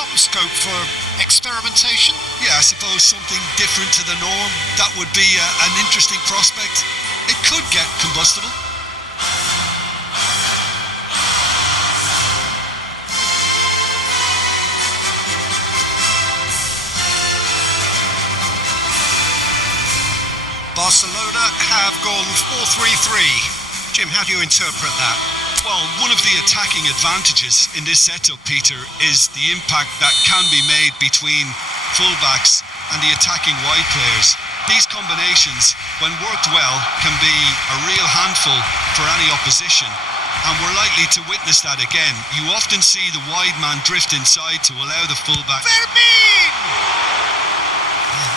some scope for experimentation? Yeah, I suppose something different to the norm. That would be an interesting prospect. It could get combustible. Barcelona have gone 4-3-3. Jim, how do you interpret that? Well, one of the attacking advantages in this setup, Peter, is the impact that can be made between fullbacks and the attacking wide players. These combinations, when worked well, can be a real handful for any opposition, and we're likely to witness that again. You often see the wide man drift inside to allow the fullback. Fermin!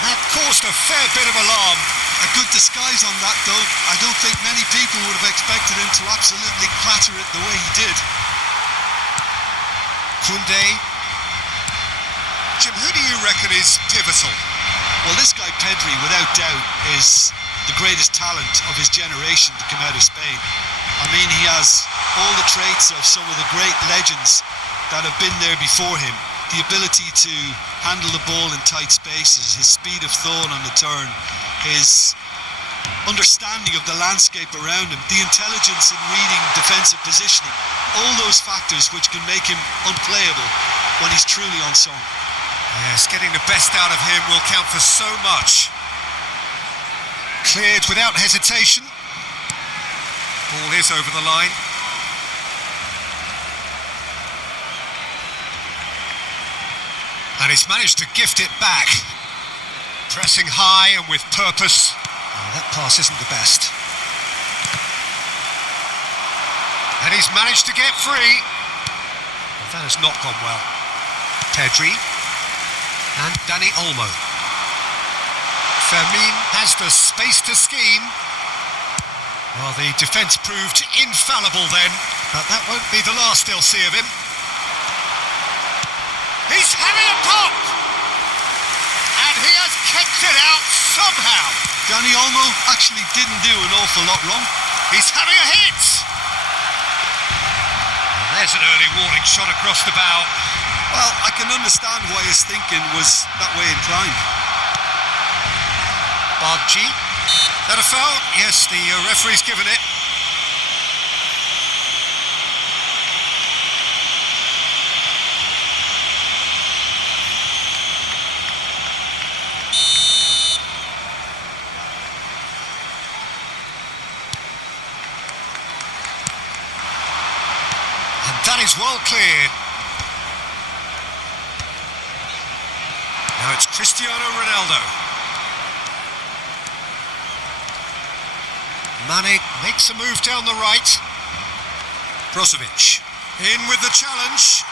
That caused a fair bit of alarm. A good disguise on that, though. I don't think many people would have expected him to absolutely clatter it the way he did. Koundé. Jim, who do you reckon is pivotal? Well, this guy Pedri, without doubt, is the greatest talent of his generation to come out of Spain. I mean, he has all the traits of some of the great legends that have been there before him. The ability to handle the ball in tight spaces, his speed of thought on the turn, his understanding of the landscape around him, the intelligence in reading defensive positioning, all those factors which can make him unplayable when he's truly on song. Yes, getting the best out of him will count for so much. Cleared without hesitation. Ball is over the line. And he's managed to gift it back. Pressing high and with purpose. Oh, that pass isn't the best. And he's managed to get free. Well, that has not gone well. Pedri. And Dani Olmo. Fermin has the space to scheme. Well, the defence proved infallible then, but that won't be the last they'll see of him. He's having a pop! And he has kept it out somehow. Dani Olmo actually didn't do an awful lot wrong. He's having a hit! And there's an early warning shot across the bow. Well, I can understand why his thinking was that way inclined. Bargi. That a foul? Yes, the referee's given it. And that is well cleared. Now it's Cristiano Ronaldo. Mane makes a move down the right. Brozovic in with the challenge.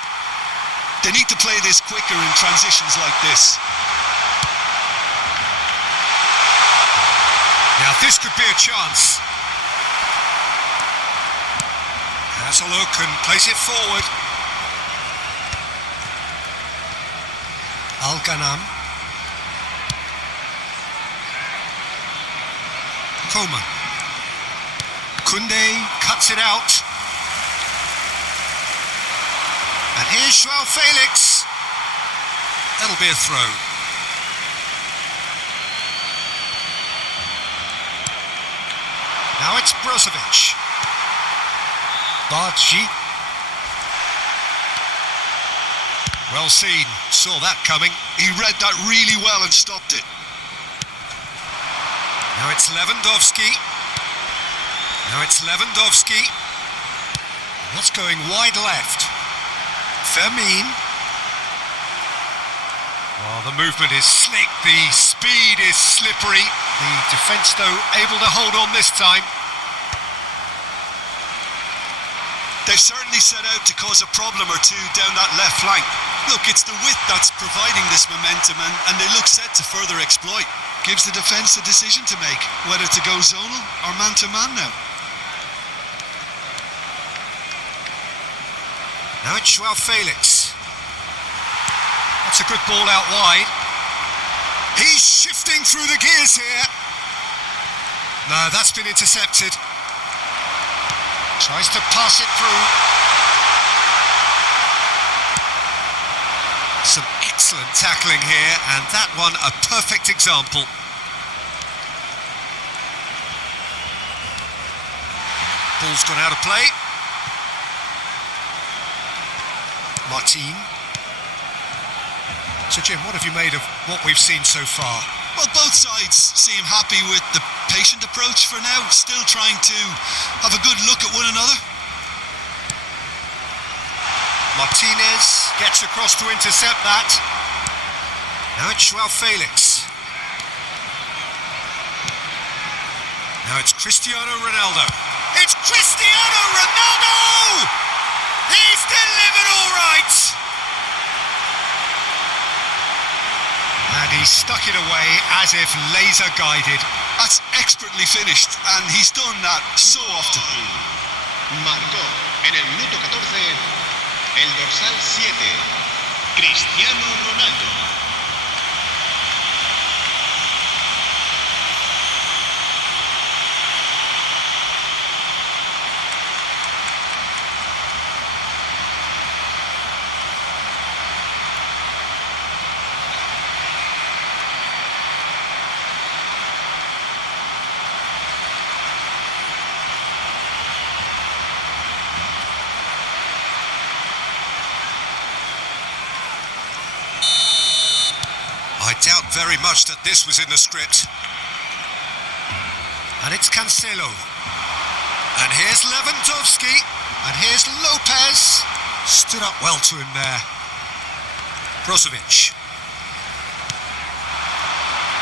They need to play this quicker in transitions like this. Now this could be a chance. Has a look and plays it forward. Al-Ghanam. Coman. Koundé cuts it out. And here's Joao Felix. That'll be a throw. Now it's Brozovic. Bargi. Well seen, saw that coming. He read that really well and stopped it. Now it's Lewandowski. That's going wide left. Fermin. Oh, the movement is slick, the speed is slippery. The defence, though, able to hold on this time. They've certainly set out to cause a problem or two down that left flank. Look, it's the width that's providing this momentum, and they look set to further exploit. Gives the defence a decision to make, whether to go zonal or man-to-man now. Now it's Joao Felix. That's a good ball out wide. He's shifting through the gears here. No, that's been intercepted. Tries to pass it through. Some excellent tackling here, and that one a perfect example. Ball's gone out of play. Martin. So Jim, what have you made of what we've seen so far? Well, both sides seem happy with the patient approach for now, still trying to have a good look at one another. Martinez gets across to intercept that. Now it's Joao Felix. Now it's Cristiano Ronaldo. It's Cristiano Ronaldo! He's delivered all right! And he stuck it away as if laser guided. That's expertly finished, and he's done that so often. Marcó en el minuto 14 el dorsal 7, Cristiano Ronaldo. I doubt very much that this was in the script. And it's Cancelo. And here's Lewandowski. And here's Lopez. Stood up well to him there. Brozovic.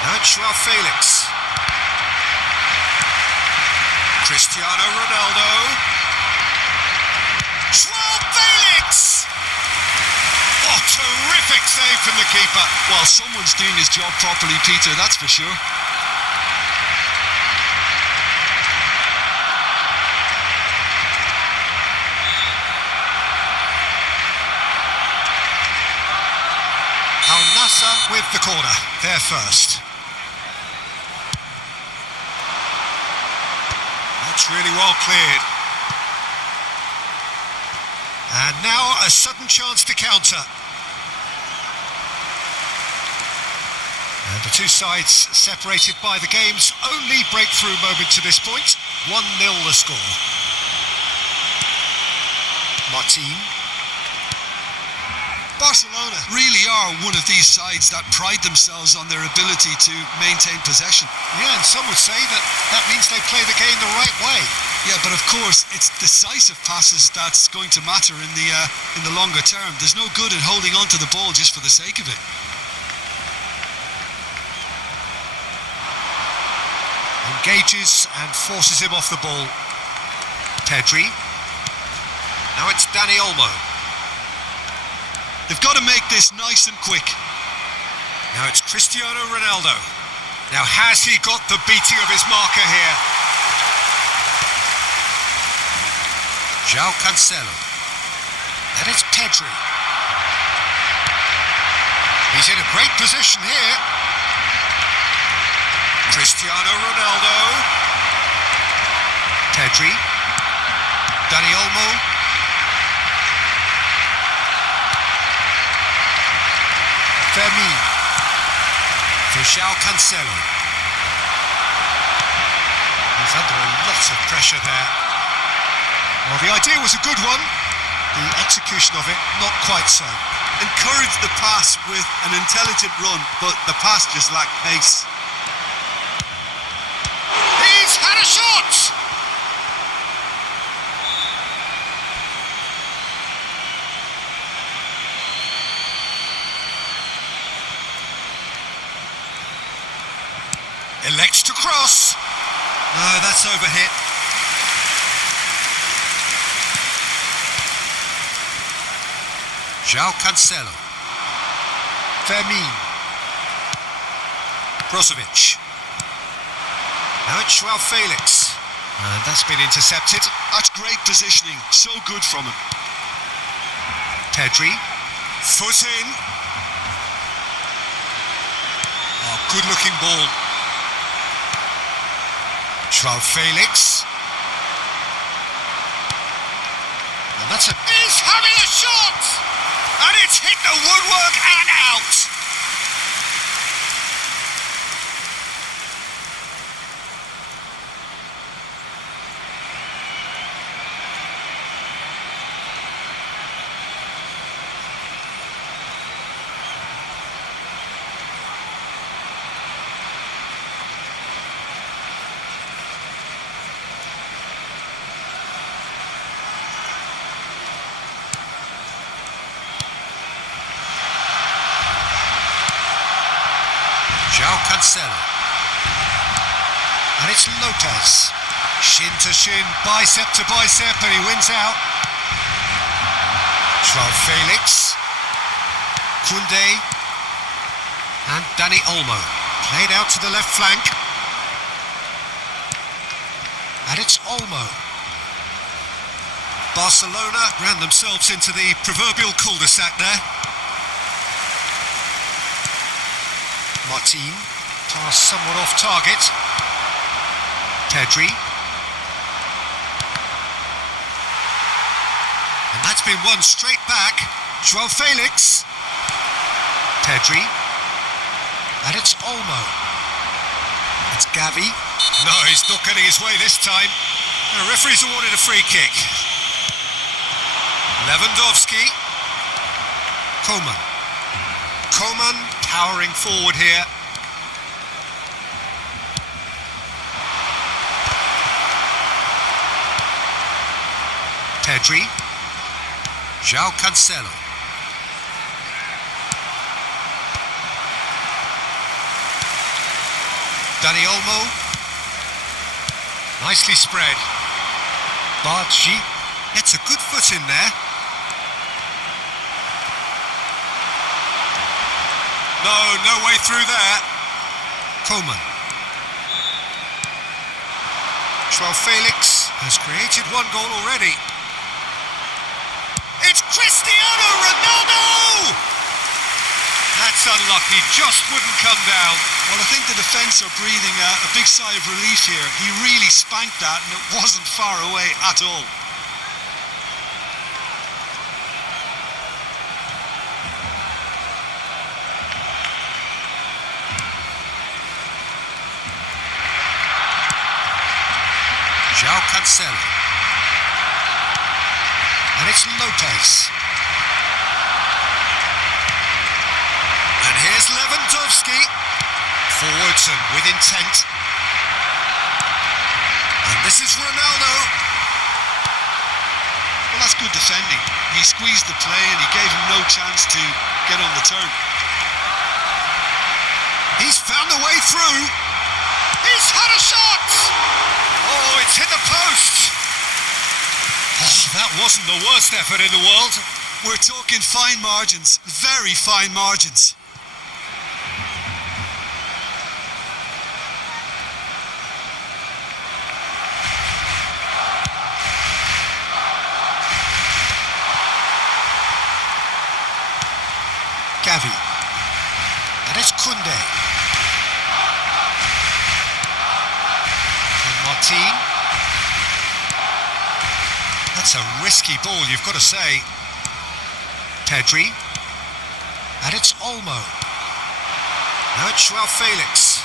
Now it's Joao Felix. Cristiano Ronaldo. Joao Felix! Oh, terrific save from the keeper. Well, someone's doing his job properly, Peter, that's for sure. Nassr with the corner, there first. That's really well cleared. And now a sudden chance to counter. And the two sides separated by the game's only breakthrough moment to this point. 1-0 the score. Martin. Barcelona really are one of these sides that pride themselves on their ability to maintain possession. Yeah, and some would say that means they play the game the right way. Yeah, but of course, it's decisive passes that's going to matter in the longer term. There's no good in holding on to the ball just for the sake of it. Engages and forces him off the ball. Pedri. Now it's Dani Olmo. They've got to make this nice and quick. Now it's Cristiano Ronaldo. Now has he got the beating of his marker here? Joao Cancelo. And it's Pedri. He's in a great position here. Cristiano Ronaldo. Pedri. Dani Olmo. Fermin. For Joao Cancelo. He's under a lot of pressure there. Well, the idea was a good one. The execution of it, not quite so. Encouraged the pass with an intelligent run, but the pass just lacked pace. He's had a shot! Elects to cross. No, that's overhit. Joao Cancelo. Fermin. Brozovic. Now it's Joao Felix. And that's been intercepted. That's great positioning. So good from him. Pedri. Foot in. Oh, good looking ball. Joao Felix. And that's a... He's having a shot! And it's hit the woodwork and João Cancelo. And it's Lopez. Shin to shin, bicep to bicep, and he wins out. João Felix. Koundé. And Dani Olmo. Played out to the left flank. And it's Olmo. Barcelona ran themselves into the proverbial cul-de-sac there. Martin, pass somewhat off target. Pedri. And that's been won straight back. João Felix. Pedri. And it's Olmo. It's Gavi. No, he's not getting his way this time. The referee's awarded a free kick. Lewandowski. Coman powering forward here. Pedri. João Cancelo. Dani Olmo. Nicely spread. Bargi gets a good foot in there. No way through there. Coman. João Felix has created one goal already. It's Cristiano Ronaldo! That's unlucky, just wouldn't come down. Well, I think the defence are breathing a big sigh of relief here. He really spanked that and it wasn't far away at all. João Cancelo. And it's Lopez. And here's Lewandowski. Forwards and with intent. And this is Ronaldo. Well, that's good defending. He squeezed the play and he gave him no chance to get on the turn. He's found a way through. He's had a shot! Oh, it's hit the post! Oh, that wasn't the worst effort in the world. We're talking fine margins, very fine margins. Gavi. And it's Koundé. And Martin. That's a risky ball, you've got to say. Pedri. And it's Olmo. Now it's João Felix.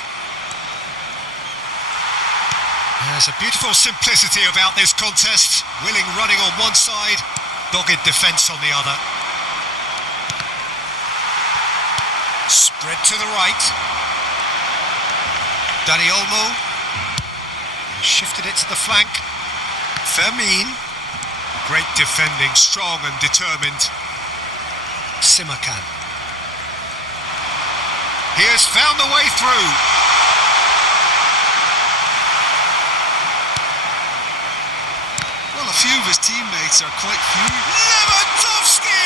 There's a beautiful simplicity about this contest. Willing running on one side, dogged defence on the other. Spread to the right. Dani Olmo. Shifted it to the flank. Fermin. Great defending, strong and determined. Simakan. He has found a way through. Well, a few of his teammates are quite furious. Lewandowski!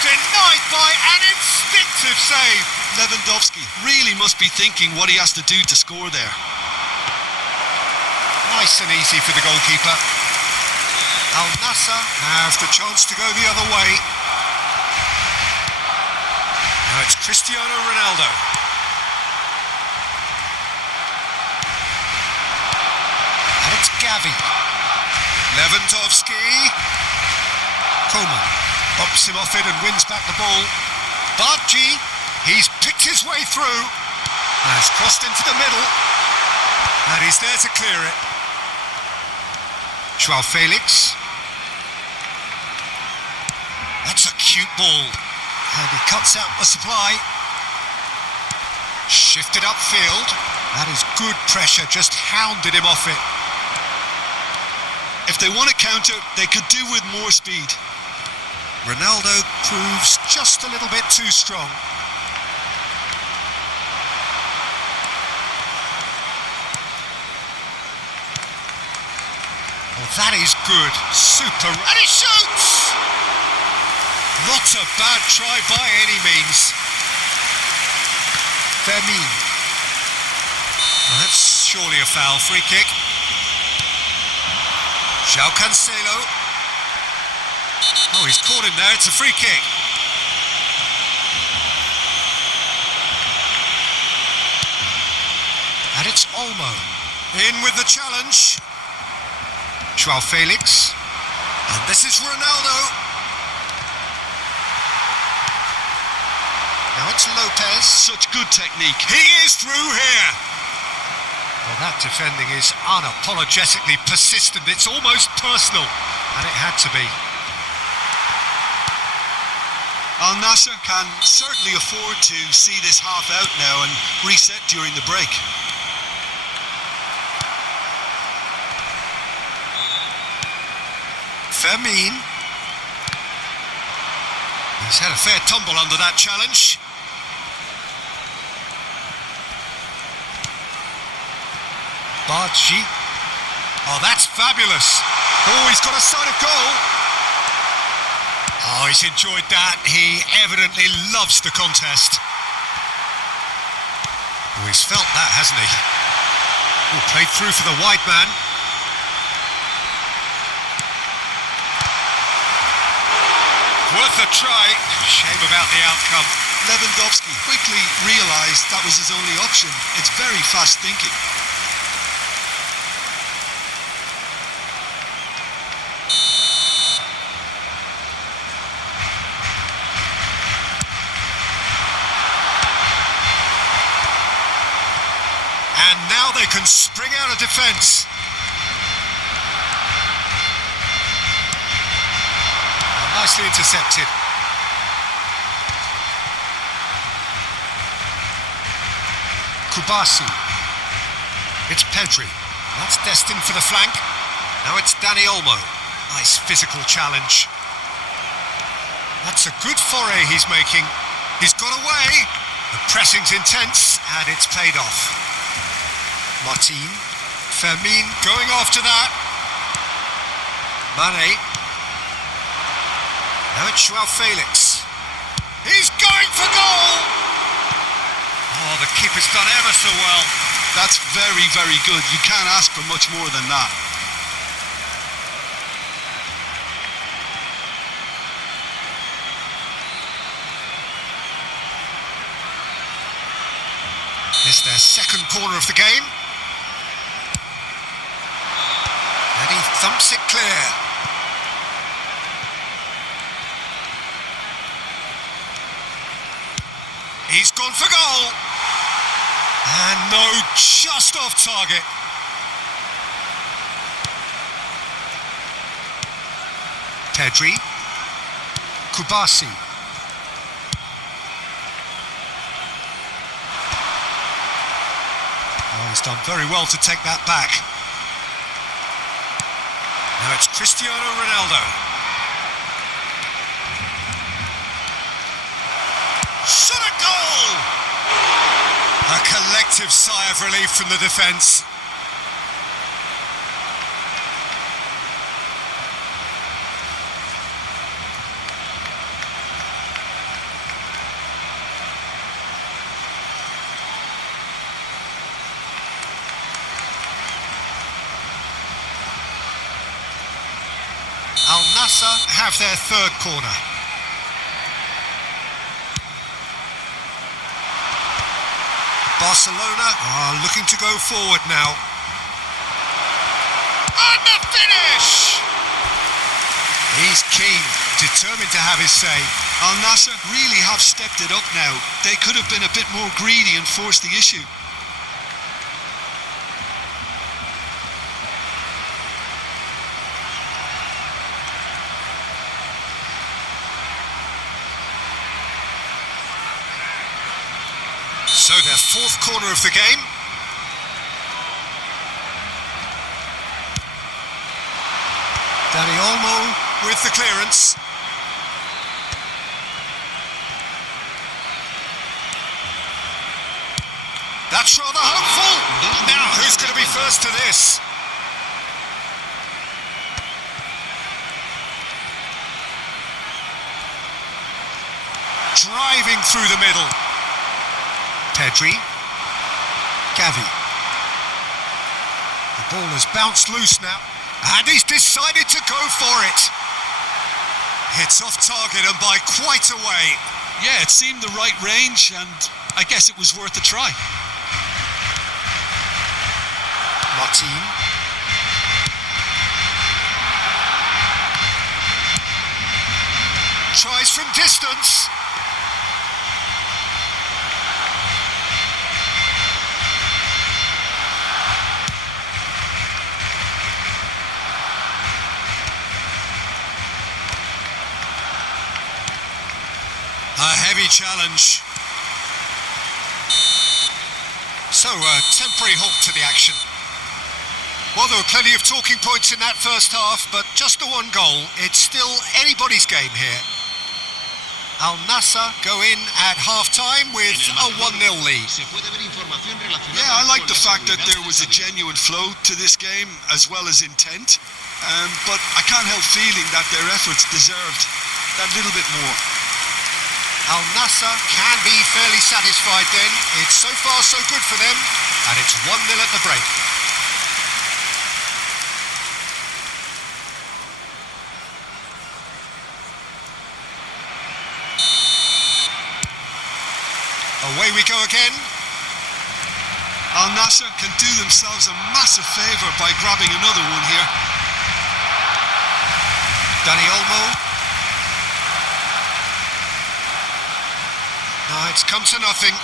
Denied by an instinctive save. Lewandowski really must be thinking what he has to do to score there. Nice and easy for the goalkeeper. Al Nassr have the chance to go the other way. Now it's Cristiano Ronaldo. And it's Gavi. Lewandowski. Coman bops him off it and wins back the ball. Bargi, he's picked his way through. And has crossed into the middle. And he's there to clear it. João Felix. That's a cute ball. And he cuts out the supply. Shifted upfield. That is good pressure, just hounded him off it. If they want to counter, they could do with more speed. Ronaldo proves just a little bit too strong. That is good. Super. And he shoots! Not a bad try by any means. Fermin. Well, that's surely a foul. Free kick. João Cancelo. Oh, he's caught him there. It's a free kick. And it's Olmo. In with the challenge. João Felix. And this is Ronaldo. Now it's Lopez. Such good technique. He is through here. Well, that defending is unapologetically persistent. It's almost personal. And it had to be. Al Nassr can certainly afford to see this half out now and reset during the break. Fermin. He's had a fair tumble under that challenge. Bargi. Oh, that's fabulous. Oh, he's got a sight of goal. Oh, he's enjoyed that. He evidently loves the contest. Oh, he's felt that, hasn't he? Oh, played through for the wide man. Worth a try. Shame about the outcome. Lewandowski quickly realised that was his only option. It's very fast thinking. And now they can spring out of defence. Nicely intercepted. Kubasi. It's Pedri. That's destined for the flank. Now it's Dani Olmo. Nice physical challenge. That's a good foray he's making. He's got away. The pressing's intense and it's paid off. Martin. Fermin going after that. Mane. Now it's João Felix. He's going for goal! Oh, the keeper's done ever so well. That's very, very good. You can't ask for much more than that. It's their second corner of the game. And he thumps it clear. He's gone for goal. And no, just off target. Pedri. Kubasi. Oh, he's done very well to take that back. Now it's Cristiano Ronaldo. Shot a goal! A collective sigh of relief from the defence. Al Nassr have their third corner. Barcelona are looking to go forward now. And the finish! He's keen, determined to have his say. Al Nassr really have stepped it up now. They could have been a bit more greedy and forced the issue. So their fourth corner of the game. Dani Olmo with the clearance. That's rather hopeful. Now who's going to be first to this? Driving through the middle. Pedri. Gavi. The ball has bounced loose now. And he's decided to go for it. Hits off target and by quite a way. Yeah, it seemed the right range, and I guess it was worth a try. Martin. Tries from distance. A heavy challenge. So, a temporary halt to the action. Well, there were plenty of talking points in that first half, but just the one goal. It's still anybody's game here. Al Nassr go in at half-time with a 1-0 lead. Yeah, I like the fact that there was a genuine flow to this game as well as intent, but I can't help feeling that their efforts deserved that little bit more. Al Nassr can be fairly satisfied then. It's so far so good for them, and it's 1-0 at the break. Away we go again. Al Nassr can do themselves a massive favour by grabbing another one here. Dani Olmo. No, it's come to nothing.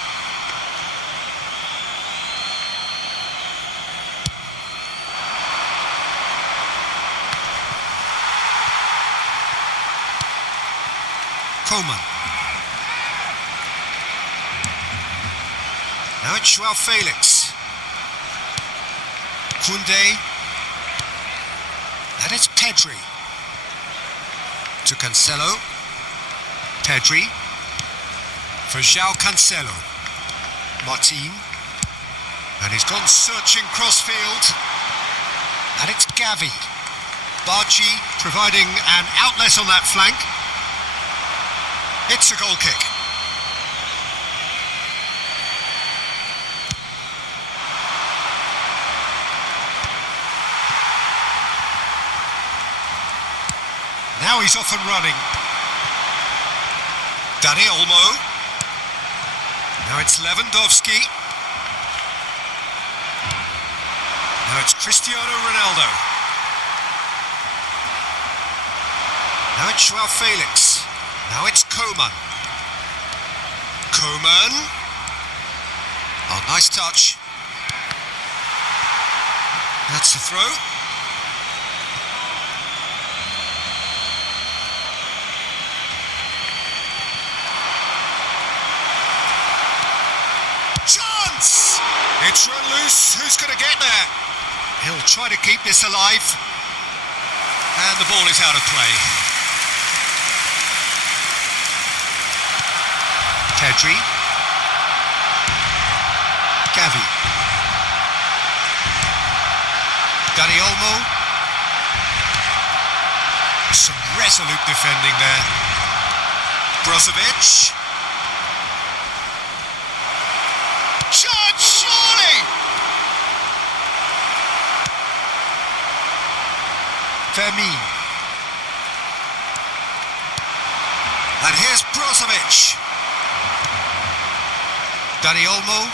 Coman. Now it's Joao Felix. Koundé. And it's Pedri. To Cancelo. Pedri. For Joao Cancelo. Martin. And he's gone searching crossfield. And it's Gavi. Bargi providing an outlet on that flank. It's a goal kick. Now he's off and running. Dani Olmo. Now it's Lewandowski. Now it's Cristiano Ronaldo. Now it's Joao Felix. Now it's Coman. Coman. Oh, nice touch. That's the throw. Chance! It's run loose. Who's going to get there? He'll try to keep this alive. And the ball is out of play. Pedri. Gavi. Dani Olmo. Some resolute defending there. Brozovic. Chance, surely! Fermin. And here's Brozovic. Dani Olmo.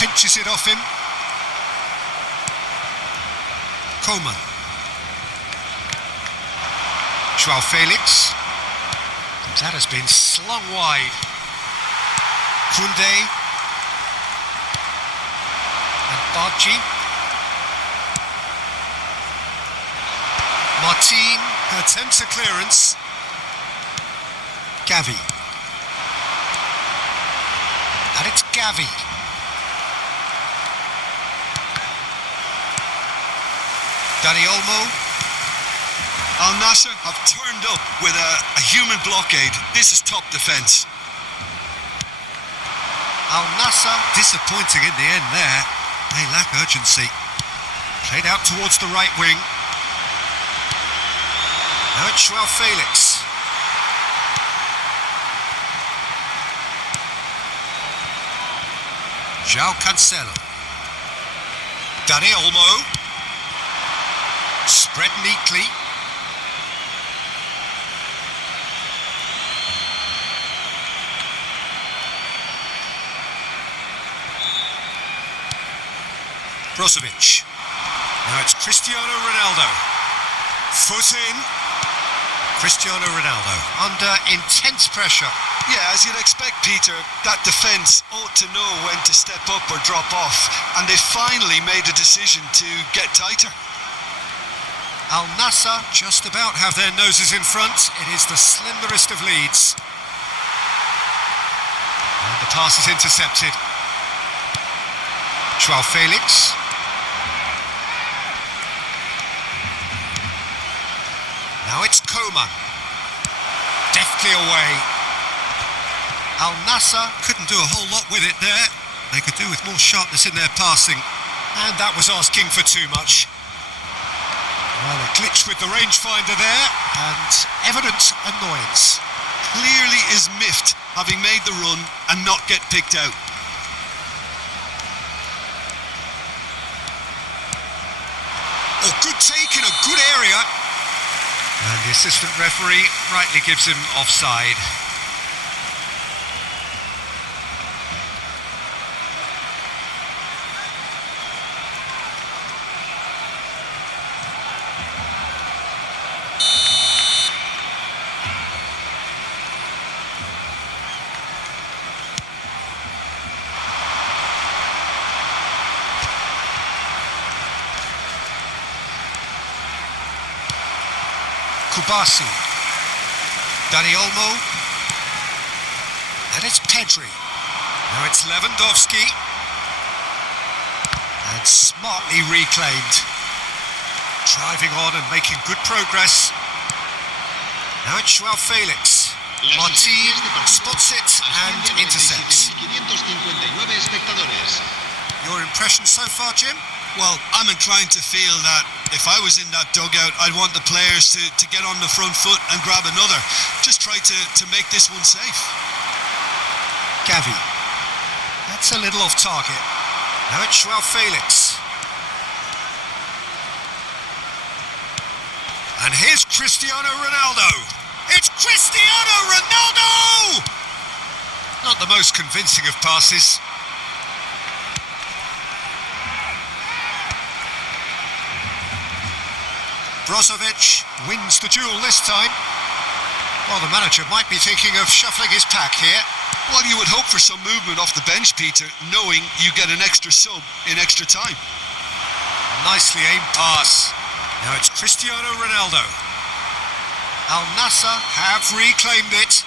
Pinches it off him. Coman. Joao Felix. That has been slung wide. Koundé. And Bargi. Martin attempts a clearance. Gavi. And it's Gavi. Dani Olmo. Al Nassr have turned up with a human blockade. This is top defence. Al Nassr disappointing in the end there. They lack urgency. Played out towards the right wing. Now it's Joao Felix. João Cancelo. Dani Olmo. Spread neatly. Brozovic. Now it's Cristiano Ronaldo. Foot in. Cristiano Ronaldo under intense pressure. Yeah, as you'd expect, Peter, that defence ought to know when to step up or drop off, and they finally made a decision to get tighter. Al Nassr just about have their noses in front. It is the slenderest of leads. And the pass is intercepted. Joao Felix. Now it's Coman. Deftly away. Al Nassr couldn't do a whole lot with it there. They could do with more sharpness in their passing. And that was asking for too much. Well, a glitch with the rangefinder there, and evident annoyance. Clearly is miffed, having made the run and not get picked out. Oh, good take in a good area. And the assistant referee rightly gives him offside. Kubasi, Dani Olmo, and it's Pedri. Now it's Lewandowski, and smartly reclaimed. Driving on and making good progress. Now it's Joao Felix. Martin spots it and intercepts. Your impression so far, Jim? Well, I'm inclined to feel that if I was in that dugout, I'd want the players to get on the front foot and grab another. Just try to make this one safe. Gavi. That's a little off target. Now it's Joao Felix. And here's Cristiano Ronaldo. It's Cristiano Ronaldo! Not the most convincing of passes. Brozovic wins the duel this time. Well, the manager might be thinking of shuffling his pack here. Well, you would hope for some movement off the bench, Peter, knowing you get an extra sub in extra time. Nicely aimed pass. Now it's Cristiano Ronaldo. Al Nassr have reclaimed it.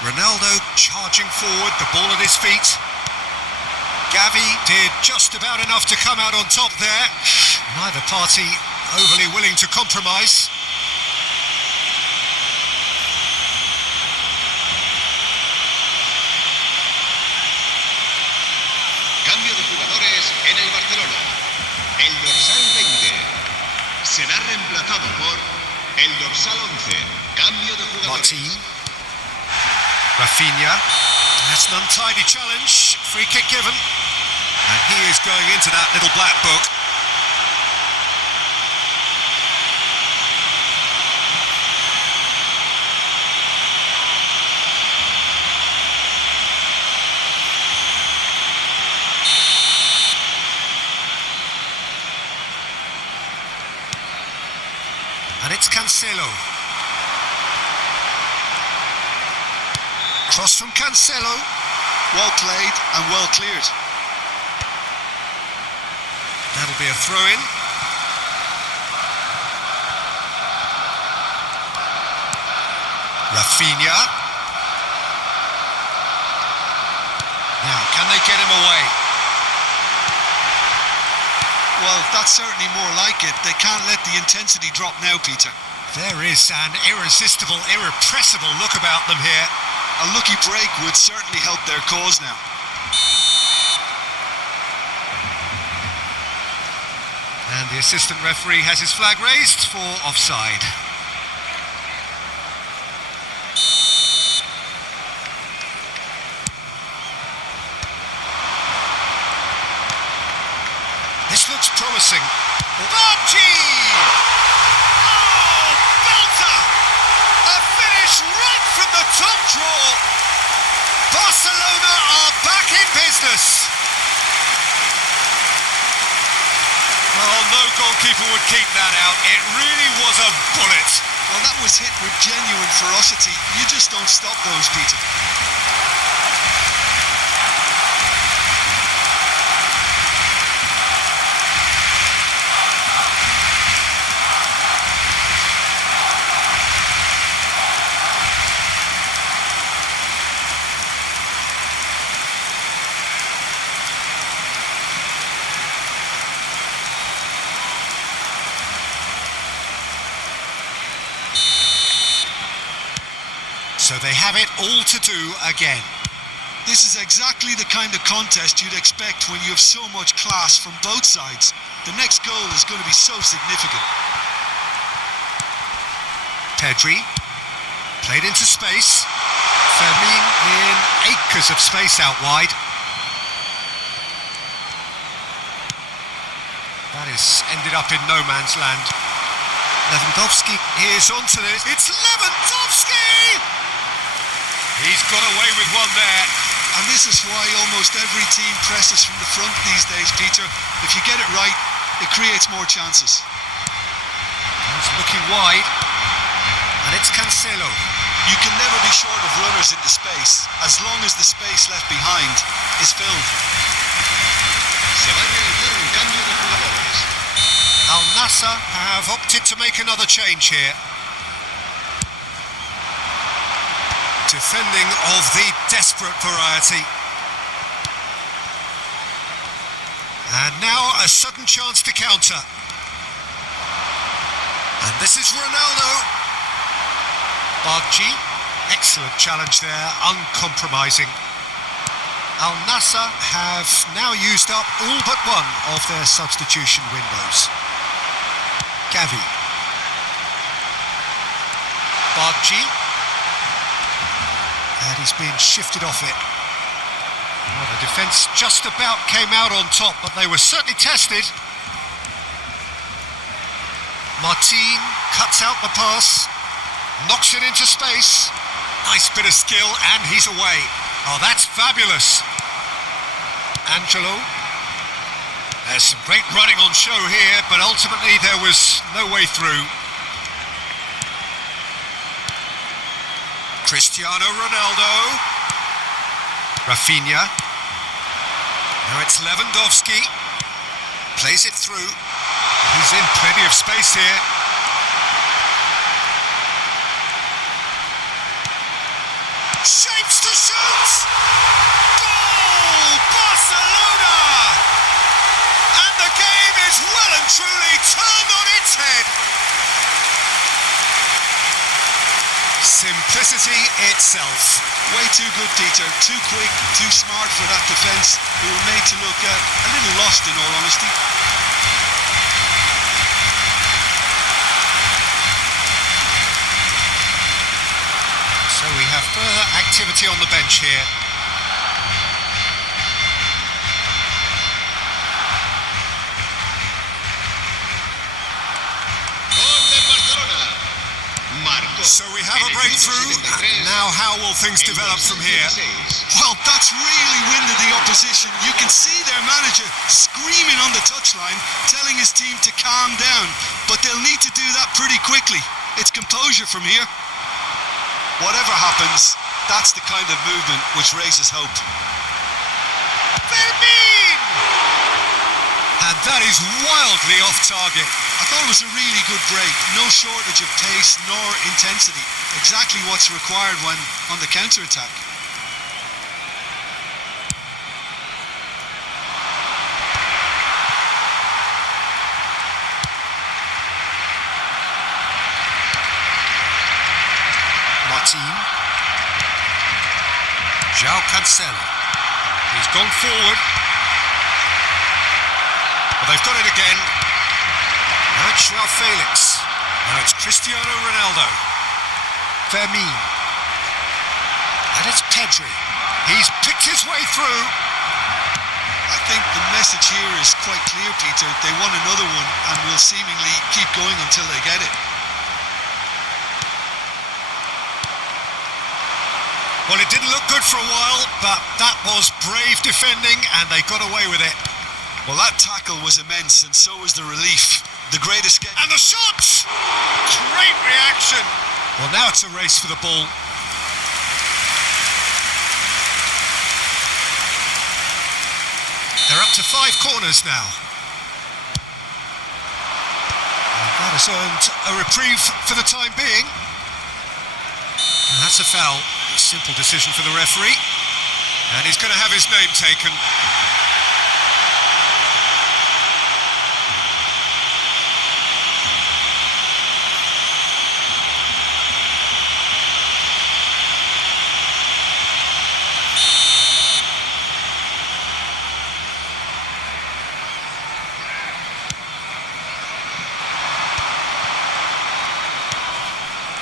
Ronaldo charging forward, the ball at his feet. Gavi did just about enough to come out on top there. Neither party overly willing to compromise. Cambio de jugadores en el Barcelona. El dorsal 20 será reemplazado por el dorsal 11. Cambio de jugadores. Martin. Rafinha. That's an untidy challenge. Free kick given. And he is going into that little black book. And it's Cancelo. Cross from Cancelo. Well played and well cleared. That'll be a throw-in. Rafinha. Now, can they get him away? Well, that's certainly more like it. They can't let the intensity drop now, Peter. There is an irresistible, irrepressible look about them here. A lucky break would certainly help their cause now. And the assistant referee has his flag raised for offside. This looks promising. Barchi! Oh, belter! A finish right from the top draw. Barcelona are back in business. Well, no goalkeeper would keep that out. It really was a bullet. Well, that was hit with genuine ferocity. You just don't stop those, Peter. So they have it all to do again. This is exactly the kind of contest you'd expect when you have so much class from both sides. The next goal is going to be so significant. Pedri, played into space. Fermin in acres of space out wide. That is ended up in no man's land. Lewandowski is onto this. It's Lewandowski! He's got away with one there. And this is why almost every team presses from the front these days, Peter. If you get it right, it creates more chances. He's looking wide. And it's Cancelo. You can never be short of runners into space, as long as the space left behind is filled. Se va a realizar un cambio de jugadores. Al Nassr have opted to make another change here. Defending of the desperate variety. And now a sudden chance to counter. And this is Ronaldo. Barchi, excellent challenge there, uncompromising. Al Nassr have now used up all but one of their substitution windows. Gavi. Barchi. And he's been shifted off it. Well, the defence just about came out on top, but they were certainly tested. Martin cuts out the pass, knocks it into space. Nice bit of skill, and he's away. Oh, that's fabulous. Angelo. There's some great running on show here, but ultimately there was no way through. Cristiano Ronaldo. Rafinha. Now it's Lewandowski. Plays it through. He's in plenty of space here. Shapes to shoot! Goal! Barcelona! And the game is well and truly turned on its head. Simplicity itself. Way too good, Dieter. Too quick, too smart for that defence, who were made to look a little lost, in all honesty. So we have further activity on the bench here. Gol del Barcelona. Marcó. So we have a breakthrough. Now how will things develop from here? Well, that's really winded the opposition. You can see their manager screaming on the touchline, telling his team to calm down. But they'll need to do that pretty quickly. It's composure from here. Whatever happens, that's the kind of movement which raises hope. Fermin! And that is wildly off target. I thought it was a really good break. No shortage of pace nor intensity. Exactly what's required when on the counter-attack. Martin. João Cancelo. He's gone forward. Well, they've got it again. Joao Felix. Now it's Cristiano Ronaldo. Fermin. And it's Pedri. He's picked his way through. I think the message here is quite clear, Peter. They want another one and will seemingly keep going until they get it. Well, it didn't look good for a while, but that was brave defending and they got away with it. Well, that tackle was immense and so was the relief. The great escape. And the shot! Great reaction! Well, now it's a race for the ball. They're up to 5 corners now. And that has earned a reprieve for the time being. And that's a foul. A simple decision for the referee. And he's going to have his name taken.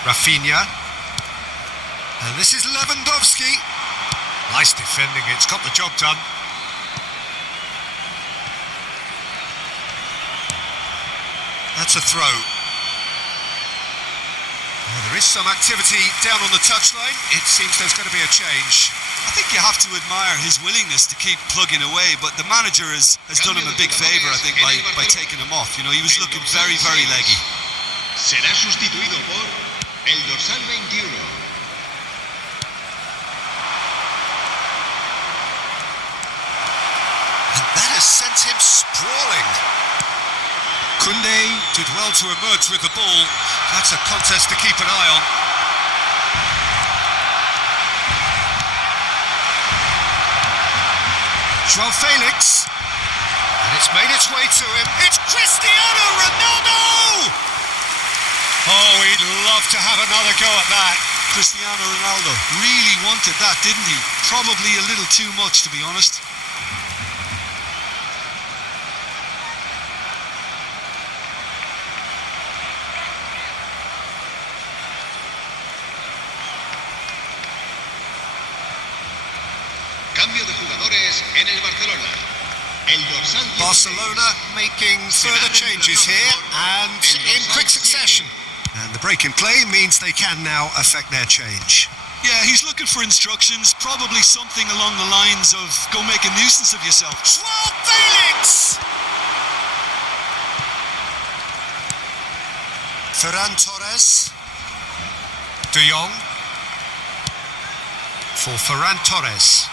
Rafinha. And this is Lewandowski. Nice defending, it's got the job done. That's a throw. Well, there is some activity down on the touchline. It seems there's going to be a change. I think you have to admire his willingness to keep plugging away, but the manager has done him a big favour, I think, by taking him off. You know, he was looking very, very leggy. Será sustituido por el dorsal 21. And that has sent him sprawling. Koundé did well to emerge with the ball. That's a contest to keep an eye on. Joao Felix. And it's made its way to him. It's Cristiano Ronaldo! Oh, he'd love to have another go at that. Cristiano Ronaldo really wanted that, didn't he? Probably a little too much, to be honest. Cambio de jugadores en el Barcelona. El dorsal 16. Barcelona making further changes here and in quick succession. And the break in play means they can now affect their change. Yeah, he's looking for instructions, probably something along the lines of go make a nuisance of yourself. Joao Felix! Ferran Torres. De Jong. For Ferran Torres.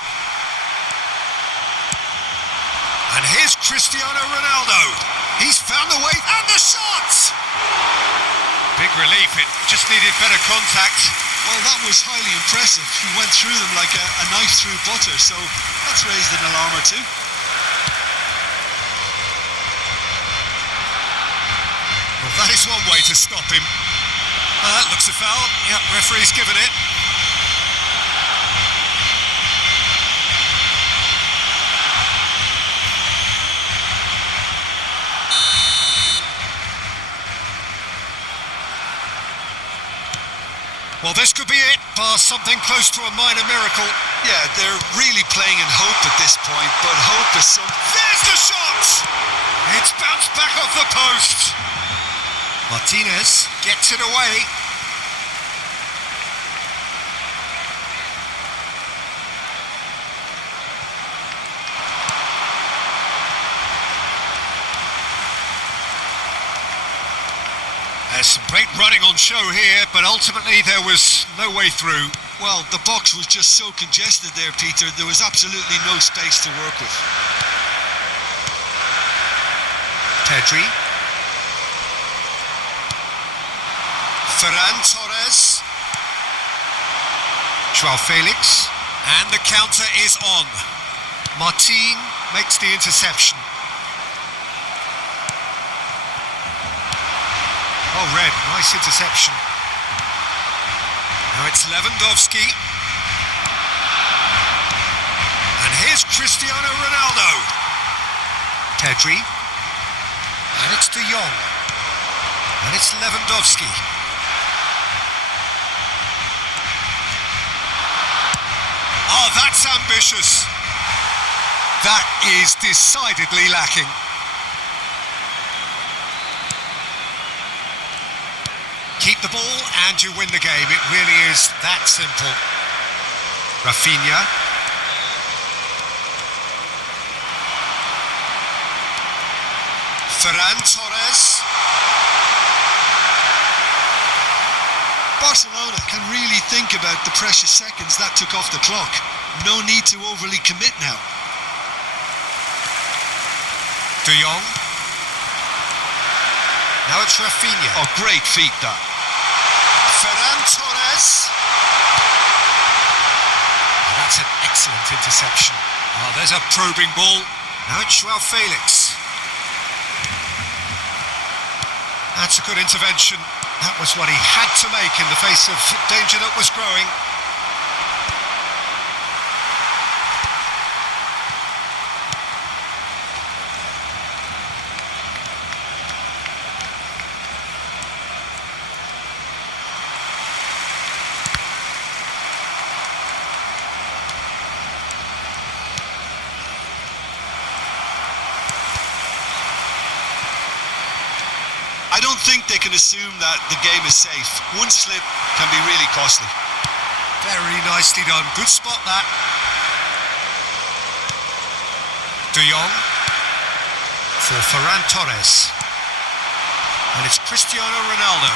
And here's Cristiano Ronaldo. He's found the way and the shot! Big relief, it just needed better contact. Well, that was highly impressive. He went through them like a knife through butter, so that's raised an alarm or two. Well, that is one way to stop him. That looks a foul. Yep, referee's given it. Well, this could be it, bar something close to a minor miracle. Yeah, they're really playing in hope at this point, but hope is There's the shot! It's bounced back off the post. Martinez gets it away. There's some great running on show here, but ultimately there was no way through. Well, the box was just so congested there, Peter. There was absolutely no space to work with. Pedri. Ferran Torres. Joao Felix. And the counter is on. Martin makes the interception. Oh, red, nice interception. Now it's Lewandowski. And here's Cristiano Ronaldo. Pedri. And it's De Jong. it's Lewandowski. Oh, that's ambitious. That is decidedly lacking. Keep the ball and you win the game. It really is that simple. Rafinha. Ferran Torres. Barcelona can really think about the precious seconds that took off the clock. No need to overly commit now. De Jong. Now it's Rafinha. Oh, great feat that. Ferran Torres. Oh, that's an excellent interception. Oh, there's a probing ball. Now it's Joao Felix. That's a good intervention. That was what he had to make in the face of danger that was growing. I don't think they can assume that the game is safe. One slip can be really costly. Very nicely done. Good spot, that. De Jong for Ferran Torres. And it's Cristiano Ronaldo.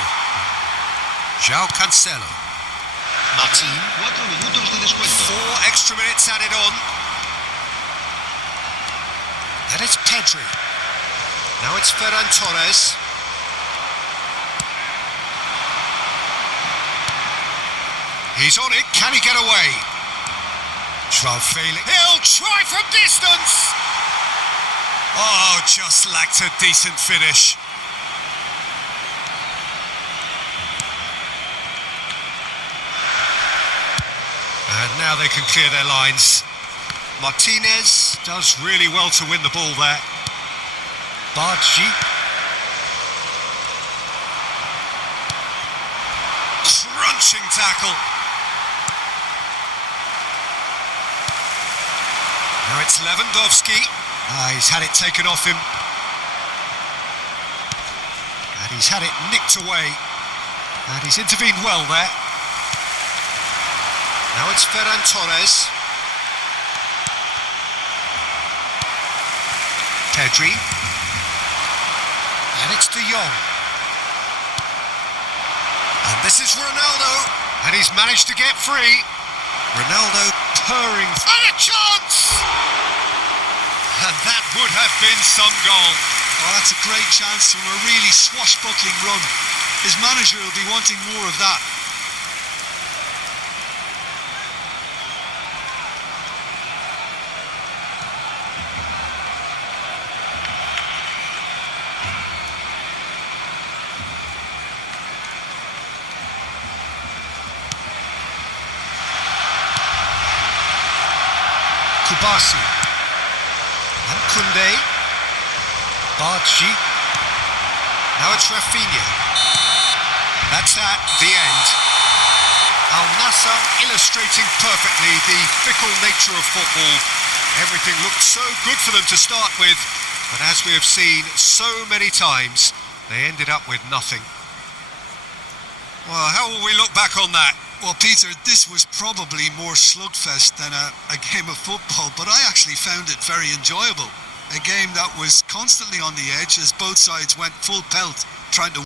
João Cancelo. Martin. 4 minutos de descuento. 4 extra minutes added on. And it's Pedri. Now it's Ferran Torres. He's on it. Can he get away? Joao Felix. He'll try from distance. Oh, just lacked a decent finish. And now they can clear their lines. Martinez does really well to win the ball there. Bargi. Crunching tackle. Now it's Lewandowski. He's had it taken off him. And he's had it nicked away. And he's intervened well there. Now it's Ferran Torres. Pedri. And it's De Jong. And this is Ronaldo. And he's managed to get free. Ronaldo purring. And a chance! And that would have been some goal. Oh, that's a great chance from a really swashbuckling run. His manager will be wanting more of that. Kubasi. And Koundé. Bargi. Now it's Rafinha. That's that, the end. Nassr illustrating perfectly the fickle nature of football. Everything looked so good for them to start with, but as we have seen so many times, they ended up with nothing. Well, how will we look back on that? Well, Peter, this was probably more slugfest than a game of football, but I actually found it very enjoyable. A game that was constantly on the edge as both sides went full pelt trying to